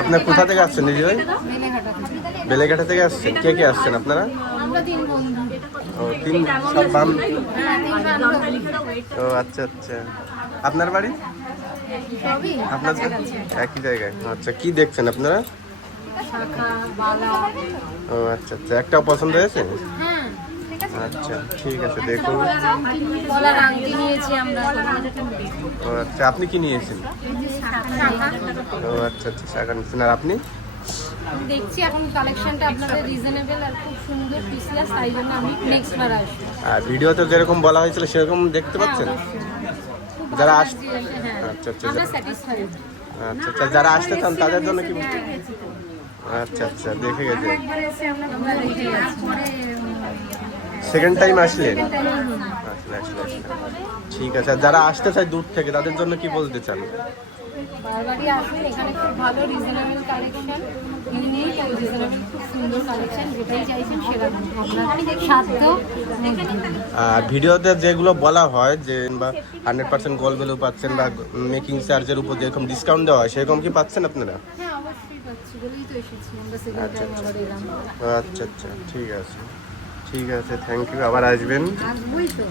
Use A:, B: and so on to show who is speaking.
A: আপনার কোথা থেকে আসছেন দিদি ভাই?
B: বেলেঘাটা থেকে।
A: আসছেন? কে কে আসছেন আপনারা? ও, তিন সব বাম। ও আচ্ছা আচ্ছা। আপনার বাড়ি? আপনার। একই জায়গায়। আচ্ছা কি দেখছেন আপনারা? ও আচ্ছা আচ্ছা। একটাও পছন্দ হয়েছে?
B: হ্যাঁ
A: আচ্ছা ঠিক আছে দেখুন। ও আচ্ছা আপনি কি নিয়েছেন? ও আচ্ছা আচ্ছা শাখা নিচ্ছেন আর আপনি?
B: দেখছি এখন কালেকশনটা আপনাদের রিজনেবল আর খুব সুন্দর পিসলেস তাই জন্য আমি নেক্সট বার আসব।
A: আর ভিডিওতে যেরকম বলা হয়েছিল সেরকম দেখতে পাচ্ছেন?
B: হ্যাঁ। খুব
A: যারা আস-
B: হ্যাঁ।
A: আচ্ছা, আচ্ছা,
B: আমরা
A: যা-
B: স্যাটিসফাইড
A: আচ্ছা আচ্ছা যারা আসতে চান তাদের জন্য কি আচ্ছা আচ্ছা দেখে গেছে।
B: আমরা দেখে গেছি।
A: সেকেন্ড টাইম আসলেন আসলে? আসলে। আসলে ঠিক আছে আর যারা আসতে চায় দূর থেকে তাদের জন্য কি বলতে চান?
B: বারবারই আসুন এখানে খুব ভালো রিজনেবল কালেকশন ইউনিক আর রিজনেবল খুব সুন্দর কালেকশন যেটাই চাইছেন সেটা আপনার সাধ্য
A: আর ভিডিওতে যেগুলো বলা হয় যে বা হান্ড্রেড পার্সেন্ট গোল ভ্যালু পাচ্ছেন বা মেকিং চার্জের উপর যেরকম ডিসকাউন্ট দেওয়া হয় সেরকম কি পাচ্ছেন আপনারা?
B: হ্যাঁ
A: আচ্ছা,
B: এলাম।
A: আচ্ছা আচ্ছা। ঠিক আছে। ঠিক আছে থ্যাংক ইউ আবার আসবেন।
B: আসবই তো।